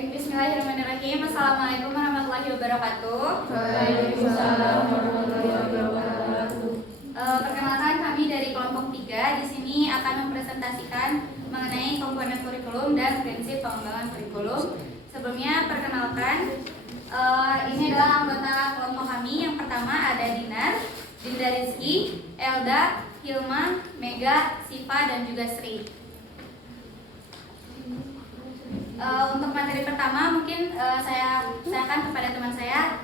Baik, bismillahirrahmanirrahim. Assalamualaikum warahmatullahi wabarakatuh. Waalaikumsalam warahmatullahi wabarakatuh. Perkenalkan, kami dari kelompok 3 di sini akan mempresentasikan mengenai komponen kurikulum dan prinsip pengembangan kurikulum. Sebelumnya perkenalkan, ini adalah anggota kelompok kami. Yang pertama ada Dinar, Dinda Rizky, Elda, Hilma, Mega, Siva, dan juga Sri. Untuk materi pertama mungkin saya akan kepada teman saya.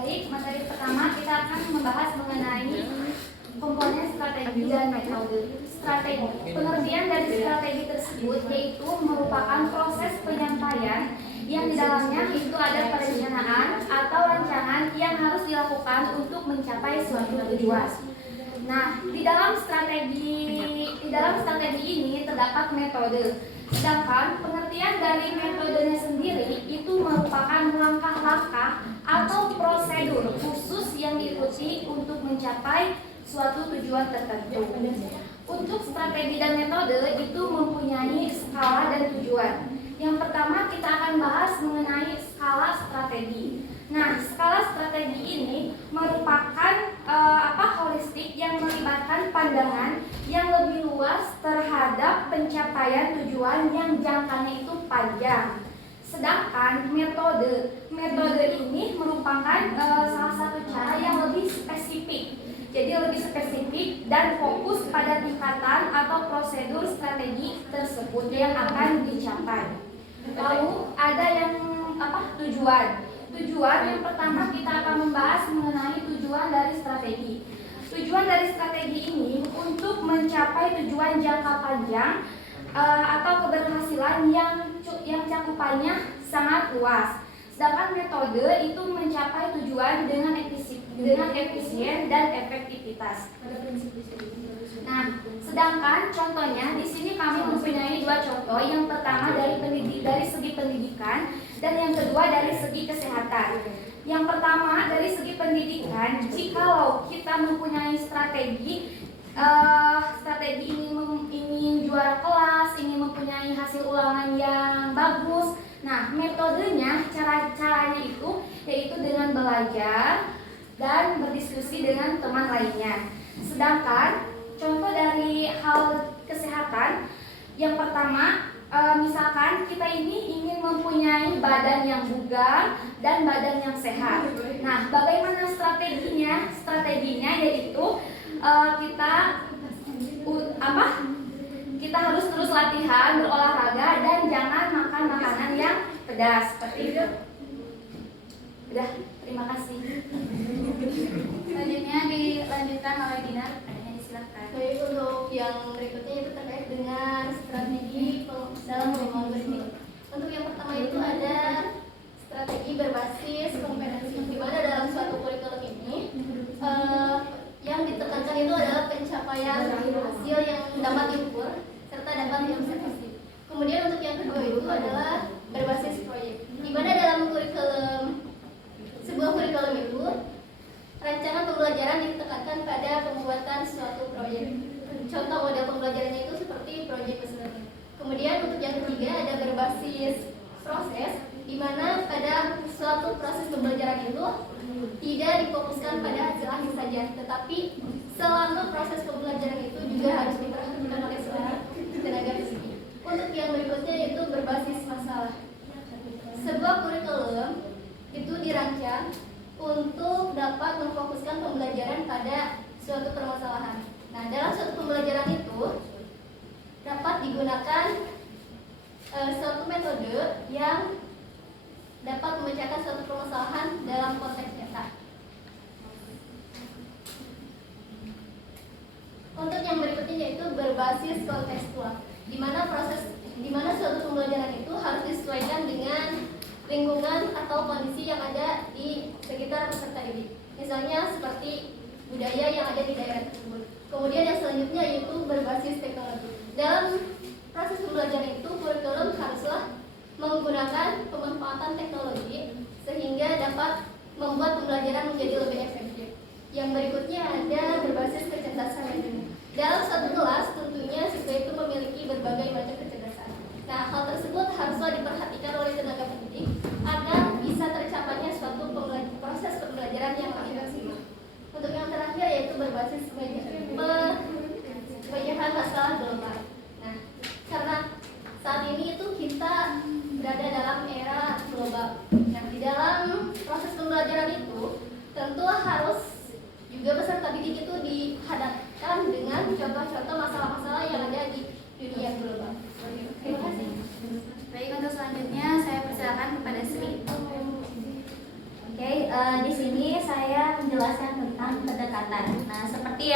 Baik, materi pertama kita akan membahas mengenai komponen strategi dan metode. Strategi, pengertian dari strategi tersebut yaitu merupakan proses penyampaian yang di dalamnya itu ada perencanaan atau rancangan yang harus dilakukan untuk mencapai suatu tujuan. Nah, di dalam strategi ini terdapat metode. Sedangkan pengertian dari metodenya sendiri itu merupakan langkah-langkah atau prosedur khusus yang diikuti untuk mencapai suatu tujuan tertentu. Untuk strategi dan metode itu mempunyai skala dan tujuan. Yang pertama kita akan bahas mengenai skala strategi. Nah, skala strategi ini merupakan holistik yang melibatkan pandangan yang lebih luas terhadap pencapaian tujuan yang jangkanya itu panjang. Sedangkan metode ini merupakan salah satu cara yang lebih spesifik. Jadi lebih spesifik dan fokus pada tingkatan atau prosedur strategi tersebut yang akan dicapai. Lalu ada yang tujuan. Tujuan yang pertama kita akan membahas mengenai tujuan dari strategi. Tujuan dari strategi ini untuk mencapai tujuan jangka panjang atau keberhasilan yang cakupannya sangat luas. Sedangkan metode itu mencapai tujuan dengan efisien dan efektivitas. Nah, sedangkan contohnya di sini kami mempunyai 2 contoh. Yang pertama dari segi pendidikan dan yang kedua dari segi kesehatan. Yang pertama dari segi pendidikan, jikalau kita mempunyai strategi ingin juara kelas, ingin mempunyai hasil ulangan yang bagus. Nah, metodenya, caranya itu yaitu dengan belajar dan berdiskusi dengan teman lainnya. Sedangkan contoh dari hal kesehatan, yang pertama misalkan kita ini ingin mempunyai badan yang bugar dan badan yang sehat. Nah, bagaimana strateginya? Strateginya yaitu kita harus terus latihan, berolahraga, dan jangan makan makanan yang pedas seperti itu. Udah, terima kasih. Selanjutnya dilanjutkan oleh Dinar. Silakan. Baik, untuk yang berikutnya itu terkait dengan strategi dalam pengembangan kurikulum. Untuk yang pertama itu ada strategi berbasis kompetensi, di mana dalam suatu kurikulum ini yang ditekankan itu adalah pencapaian hasil yang dapat diukur serta dapat diobservasi. Kemudian untuk yang kedua itu adalah berbasis proyek, di mana dalam sebuah kurikulum itu rancangan pembelajaran ditekankan pada pembuatan suatu proyek. Contoh model pembelajarannya itu seperti proyek peserta. Kemudian untuk yang ketiga ada berbasis proses, di mana pada suatu proses pembelajaran itu tidak difokuskan pada hasil akhir saja, tetapi selama proses pembelajaran itu juga harus diperhatikan oleh seluruh tenaga pendidik. Untuk yang berikutnya itu berbasis masalah. Sebuah kurikulum itu dirancang untuk dapat memfokuskan pembelajaran pada suatu permasalahan. Nah, dalam suatu pembelajaran itu dapat digunakan suatu metode yang dapat memecahkan suatu permasalahan dalam konteks nyata. Untuk yang berikutnya yaitu berbasis kontekstual, di mana suatu pembelajaran itu harus disesuaikan dengan lingkungan atau kondisi yang ada di sekitar peserta didik. Misalnya seperti budaya yang ada di daerah tersebut. Kemudian yang selanjutnya yaitu berbasis teknologi. Dalam proses pembelajaran itu kurikulum haruslah menggunakan pemanfaatan teknologi sehingga dapat membuat pembelajaran menjadi lebih efektif. Yang berikutnya ada berbasis kecerdasan. Dalam satu kelas tentunya siswa itu memiliki berbagai macam kecerdasan. Nah,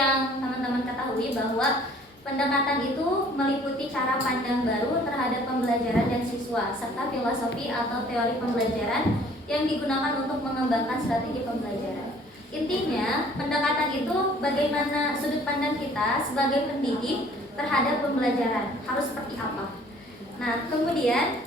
yang teman-teman ketahui bahwa pendekatan itu meliputi cara pandang baru terhadap pembelajaran dan siswa, serta filosofi atau teori pembelajaran yang digunakan untuk mengembangkan strategi pembelajaran. Intinya, pendekatan itu bagaimana sudut pandang kita sebagai pendidik terhadap pembelajaran, harus seperti apa. Nah, kemudian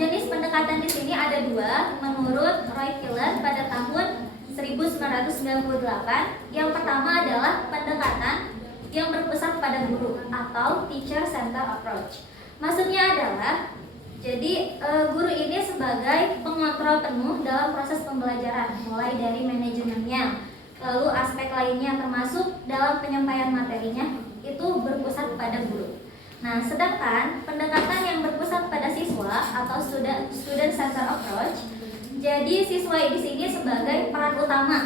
jenis pendekatan di sini ada dua menurut Roy Killer pada tahun 1998. Yang pertama adalah pendekatan yang berpusat pada guru atau teacher center approach. Maksudnya adalah jadi guru ini sebagai pengontrol penuh dalam proses pembelajaran, mulai dari manajemennya, lalu aspek lainnya termasuk dalam penyampaian materinya itu berpusat pada guru. Nah, sedangkan pendekatan yang berpusat pada siswa atau student center approach, jadi siswa di sini sebagai peran utama.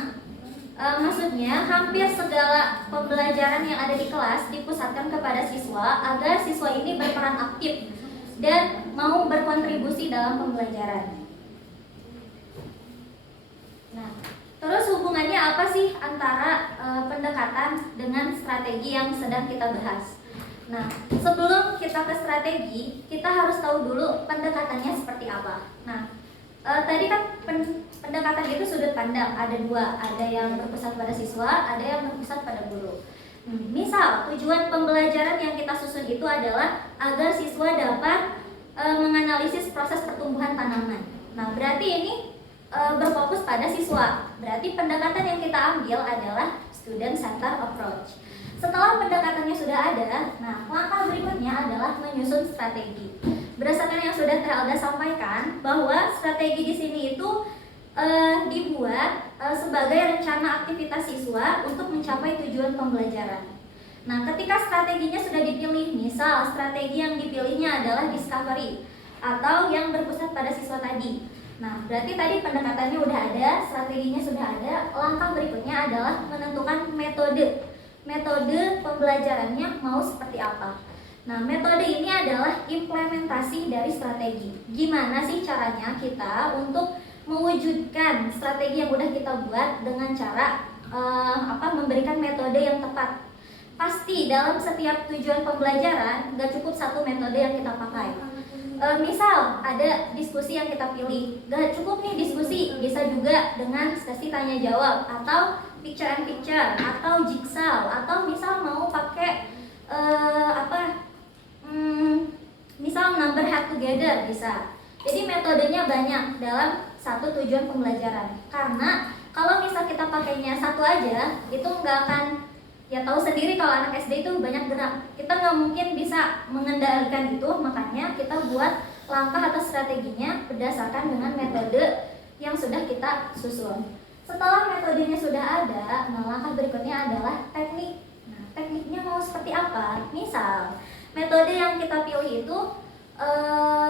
Maksudnya hampir segala pembelajaran yang ada di kelas dipusatkan kepada siswa agar siswa ini berperan aktif dan mau berkontribusi dalam pembelajaran. Nah, terus hubungannya apa sih antara pendekatan dengan strategi yang sedang kita bahas? Nah, sebelum kita ke strategi, kita harus tahu dulu pendekatannya seperti apa. Nah, tadi kan pendekatan itu sudut pandang ada dua, ada yang berpusat pada siswa, ada yang berpusat pada guru. Misal tujuan pembelajaran yang kita susun itu adalah agar siswa dapat menganalisis proses pertumbuhan tanaman. Nah, berarti ini berfokus pada siswa. Berarti pendekatan yang kita ambil adalah student center approach. Setelah pendekatannya sudah ada, nah langkah berikutnya adalah menyusun strategi. Berdasarkan yang sudah Alda sampaikan, bahwa strategi di sini itu dibuat sebagai rencana aktivitas siswa untuk mencapai tujuan pembelajaran. Nah, ketika strateginya sudah dipilih, misal strategi yang dipilihnya adalah discovery atau yang berpusat pada siswa tadi. Nah, berarti tadi pendekatannya udah ada, strateginya sudah ada. Langkah berikutnya adalah menentukan metode pembelajarannya mau seperti apa. Nah, metode ini adalah implementasi dari strategi. Gimana sih caranya kita untuk mewujudkan strategi yang udah kita buat dengan cara memberikan metode yang tepat. Pasti dalam setiap tujuan pembelajaran gak cukup satu metode yang kita pakai. Misal ada diskusi yang kita pilih, gak cukup nih diskusi, bisa juga dengan sesi tanya jawab atau picture and picture atau jigsaw, atau misal mau pakai misal number head together bisa. Jadi metodenya banyak dalam satu tujuan pembelajaran. Karena kalau misal kita pakainya satu aja, itu nggak akan, ya tahu sendiri kalau anak SD itu banyak gerak. Kita nggak mungkin bisa mengendalikan itu, makanya kita buat langkah atau strateginya berdasarkan dengan metode yang sudah kita susun. Setelah metodenya sudah ada, nah langkah berikutnya adalah teknik. Nah, tekniknya mau seperti apa? Misal, metode yang kita pilih itu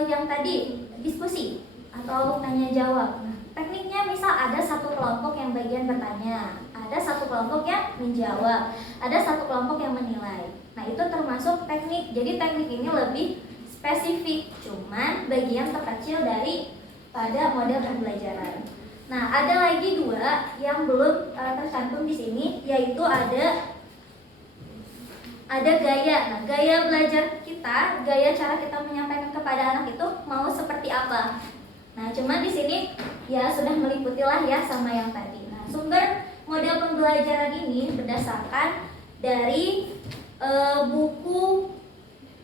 yang tadi diskusi atau tanya jawab. Nah, tekniknya misal ada satu kelompok yang bagian bertanya, ada satu kelompok yang menjawab, ada satu kelompok yang menilai. Nah, itu termasuk teknik. Jadi teknik ini lebih spesifik, cuman bagian terkecil dari pada model pembelajaran. Nah, ada lagi dua yang belum tercantum di sini, yaitu ada gaya. Nah, gaya belajar kita, gaya cara kita menyampaikan kepada anak itu mau seperti apa. Nah, cuman di sini ya sudah meliputi lah ya sama yang tadi. Nah, sumber model pembelajaran ini berdasarkan dari buku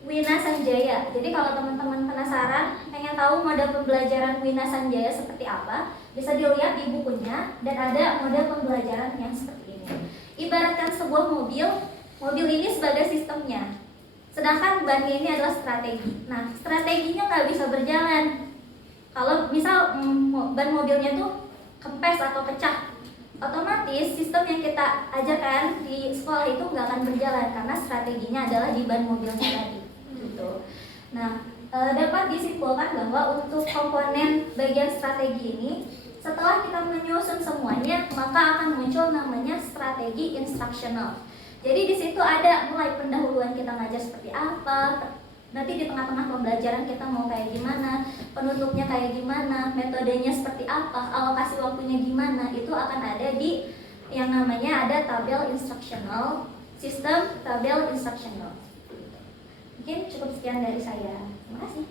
Wina Sanjaya. Jadi kalau teman-teman penasaran pengen tahu model pembelajaran Wina Sanjaya seperti apa, bisa dilihat di bukunya, dan ada model pembelajaran yang seperti ini. Ibaratkan sebuah mobil ini sebagai sistemnya, sedangkan bannya ini adalah strategi. Nah, strateginya nggak bisa berjalan kalau misal ban mobilnya tuh kempes atau pecah, otomatis sistem yang kita ajarkan di sekolah itu nggak akan berjalan karena strateginya adalah di ban mobilnya tadi. Gitu. Nah, dapat disimpulkan bahwa untuk komponen bagian strategi ini, setelah kita menyusun semuanya, maka akan muncul namanya strategi instructional. Jadi di situ ada mulai pendahuluan kita ngajar seperti apa, nanti di tengah-tengah pembelajaran kita mau kayak gimana, penutupnya kayak gimana, metodenya seperti apa, alokasi waktunya gimana, itu akan ada di yang namanya ada tabel instruksional, sistem tabel instruksional. Mungkin cukup sekian dari saya. Terima kasih.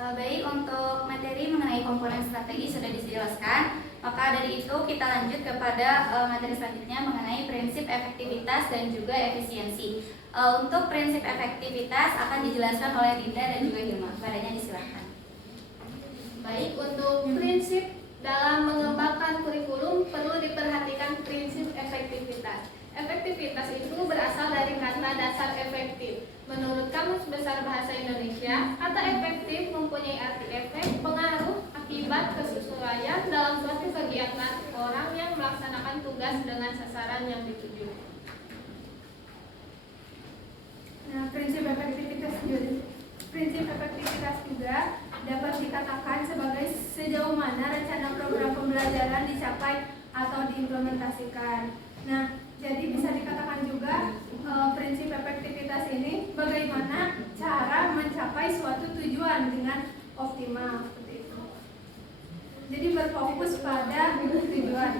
Baik, untuk materi mengenai komponen strategi sudah dijelaskan. Maka dari itu kita lanjut kepada materi selanjutnya mengenai prinsip efektivitas dan juga efisiensi. Untuk prinsip efektivitas akan dijelaskan oleh Dinda dan juga Hilma. Kepadanya disilakan. Baik, untuk prinsip dalam mengembangkan kurikulum perlu diperhatikan prinsip efektivitas. Efektivitas itu berasal dari kata dasar efektif. Menurut Kamus Besar Bahasa Indonesia, kata efektif mempunyai arti efek, pengaruh, akibat, kesesuaian dalam suatu kegiatan orang yang melaksanakan tugas dengan sasaran yang dituju. Nah, prinsip efektivitas juga dapat dikatakan sebagai sejauh mana rencana program pembelajaran dicapai atau diimplementasikan. Nah, jadi bisa dikatakan juga prinsip efektivitas ini bagaimana cara mencapai suatu tujuan dengan optimal seperti itu. Jadi berfokus pada tujuan.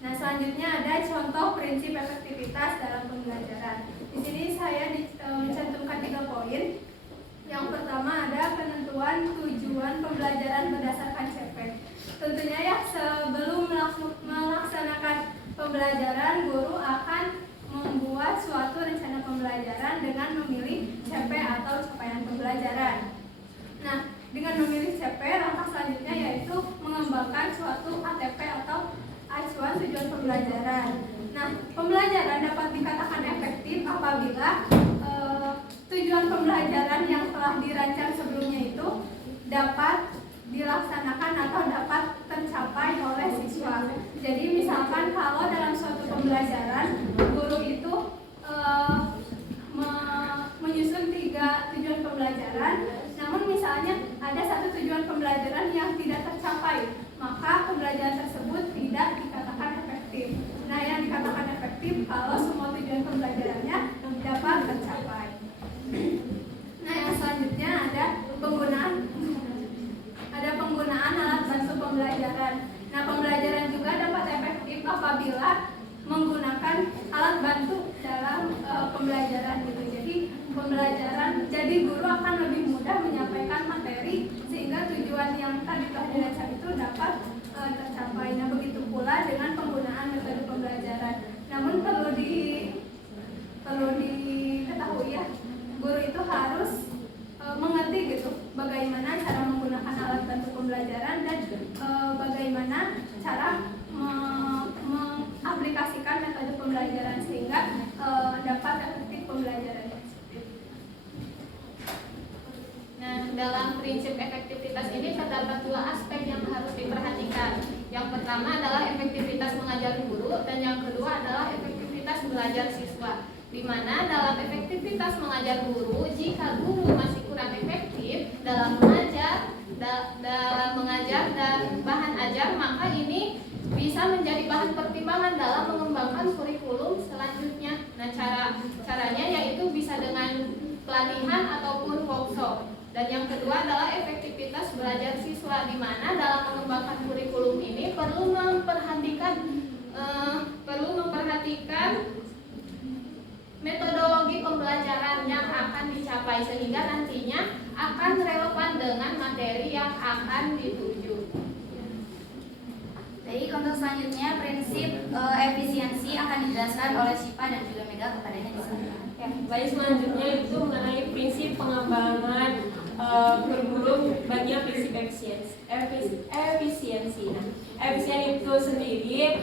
Nah, selanjutnya ada contoh prinsip efektivitas dalam pembelajaran. Di sini saya mencantumkan 3 poin. Yang pertama ada penentuan tujuan pembelajaran berdasarkan CP. Tentunya ya sebelum melaksanakan pembelajaran, guru akan membuat suatu rencana pembelajaran dengan memilih CP atau capaian pembelajaran. Nah, dengan memilih CP, langkah selanjutnya yaitu mengembangkan suatu ATP atau acuan tujuan pembelajaran. Nah, pembelajaran dapat dikatakan efektif apabila tujuan pembelajaran yang telah dirancang sebelumnya itu dapat dilaksanakan atau dapat tercapai oleh siswa. Jadi misalkan kalau dalam suatu pembelajaran guru itu menyusun 3 tujuan pembelajaran, namun misalnya ada satu tujuan pembelajaran yang tidak tercapai, maka pembelajaran tersebut tidak dikatakan efektif. Nah, yang dikatakan efektif kalau semua tujuan pembelajarannya dapat tercapai. Nah, yang selanjutnya ada penggunaan alat bantu pembelajaran. Nah, pembelajaran juga dapat efektif apabila menggunakan alat bantu dalam pembelajaran gitu. Jadi guru akan lebih mudah menyampaikan materi sehingga tujuan yang tadi telah dirancang itu dapat tercapai. Nah, begitu pula dengan penggunaan metode pembelajaran. Namun perlu diketahui ya, guru itu harus mengerti gitu bagaimana cara menggunakan alat bantu pembelajaran dan bagaimana cara mengaplikasikan metode pembelajaran sehingga dapat efektif pembelajaran. Nah, dalam prinsip efektivitas ini terdapat 2 aspek yang harus diperhatikan. Yang pertama adalah efektivitas mengajar guru dan yang kedua adalah efektivitas belajar siswa. Di mana dalam efektivitas mengajar guru, jika guru masih kurang efektif dalam mengajar dan bahan ajar, maka ini bisa menjadi bahan pertimbangan dalam mengembangkan kurikulum selanjutnya. Nah, caranya yaitu bisa dengan pelatihan ataupun workshop. Dan yang kedua adalah efektivitas belajar siswa, di mana dalam mengembangkan kurikulum ini perlu memperhatikan metodologi pembelajaran yang akan dicapai sehingga nantinya akan relevan dengan materi yang akan dituju. Baik, untuk selanjutnya prinsip efisiensi akan dijelaskan oleh Syifa dan juga Mega. Kepadanya disilakan. Ya, baik, selanjutnya itu mengenai prinsip pengembangan kurikulum bagian prinsip efisiensi. Nah, efisien itu sendiri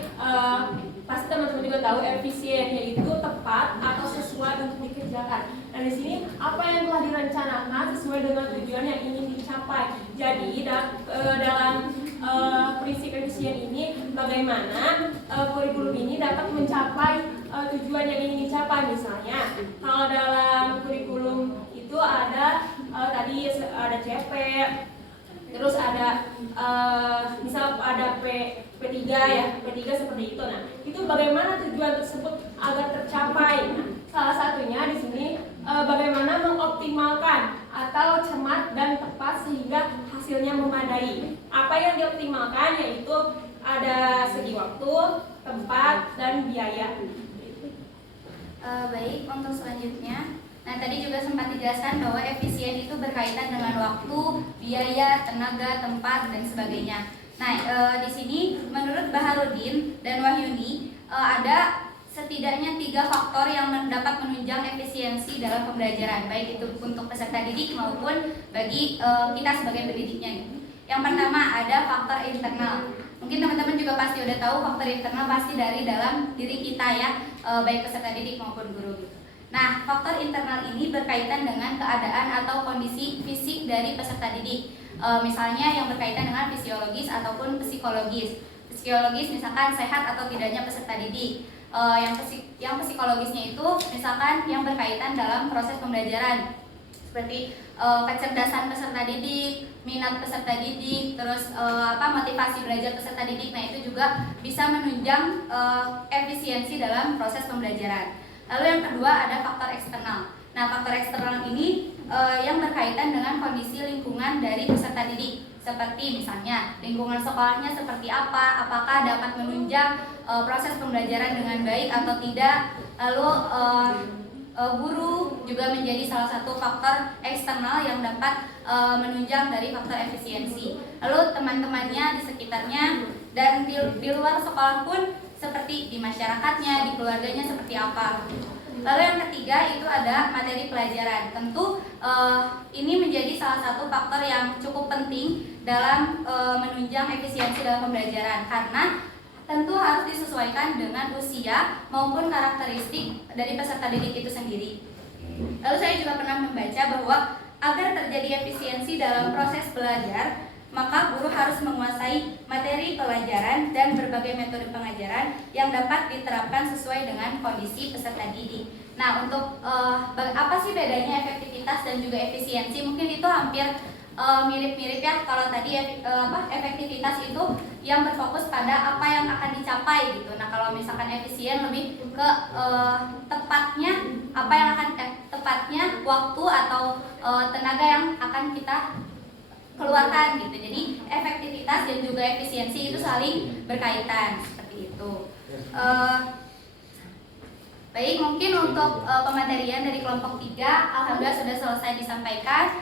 pasti teman-teman juga tahu efisien yaitu tepat atau sesuai untuk dikerjakan. Nah, di sini apa yang telah direncanakan sesuai dengan tujuan yang ingin dicapai. Jadi dalam prinsip efisien ini bagaimana kurikulum ini dapat mencapai tujuan yang ingin dicapai. Misalnya kalau dalam kurikulum itu ada tadi ada CP, terus ada misal ada P3 ya, P3 seperti itu. Nah, itu bagaimana tujuan tersebut agar tercapai. Nah, salah satunya di sini bagaimana mengoptimalkan atau cermat dan tepat sehingga hasilnya memadai. Apa yang dioptimalkan yaitu ada segi waktu, tempat, dan biaya. Baik, untuk selanjutnya, nah tadi juga sempat dijelaskan bahwa efisien itu berkaitan dengan waktu, biaya, tenaga, tempat, dan sebagainya. Nah, di sini menurut Baharudin dan Wahyuni ada setidaknya 3 faktor yang dapat menunjang efisiensi dalam pembelajaran, baik itu untuk peserta didik maupun bagi kita sebagai pendidiknya. Yang pertama ada faktor internal. Mungkin teman-teman juga pasti udah tahu faktor internal pasti dari dalam diri kita ya, baik peserta didik maupun guru. Nah, faktor internal ini berkaitan dengan keadaan atau kondisi fisik dari peserta didik. Misalnya yang berkaitan dengan fisiologis ataupun psikologis. Fisiologis misalkan sehat atau tidaknya peserta didik. Yang psikologisnya itu misalkan yang berkaitan dalam proses pembelajaran seperti kecerdasan peserta didik, minat peserta didik, terus motivasi belajar peserta didik. Nah, itu juga bisa menunjang efisiensi dalam proses pembelajaran. Lalu yang kedua ada faktor eksternal. Nah, faktor eksternal ini yang berkaitan dengan kondisi lingkungan dari peserta didik. Seperti misalnya lingkungan sekolahnya seperti apa, apakah dapat menunjang proses pembelajaran dengan baik atau tidak. Lalu guru juga menjadi salah satu faktor eksternal yang dapat menunjang dari faktor efisiensi. Lalu teman-temannya di sekitarnya dan di luar sekolah pun seperti di masyarakatnya, di keluarganya seperti apa. Lalu yang ketiga itu ada materi pelajaran. Tentu ini menjadi salah satu faktor yang cukup penting dalam menunjang efisiensi dalam pembelajaran, karena tentu harus disesuaikan dengan usia maupun karakteristik dari peserta didik itu sendiri. Lalu saya juga pernah membaca bahwa agar terjadi efisiensi dalam proses belajar, maka guru harus menguasai materi pelajaran dan berbagai metode pengajaran yang dapat diterapkan sesuai dengan kondisi peserta didik. Nah, untuk apa sih bedanya efektivitas dan juga efisiensi? Mungkin itu hampir mirip-mirip ya. Kalau tadi efektivitas itu yang berfokus pada apa yang akan dicapai gitu. Nah, kalau misalkan efisien lebih ke tepatnya apa yang akan tepatnya waktu atau tenaga yang akan kita keluarkan gitu. Jadi efektivitas dan juga efisiensi itu saling berkaitan seperti itu. Baik, mungkin untuk pematerian dari kelompok 3 alhamdulillah sudah selesai disampaikan.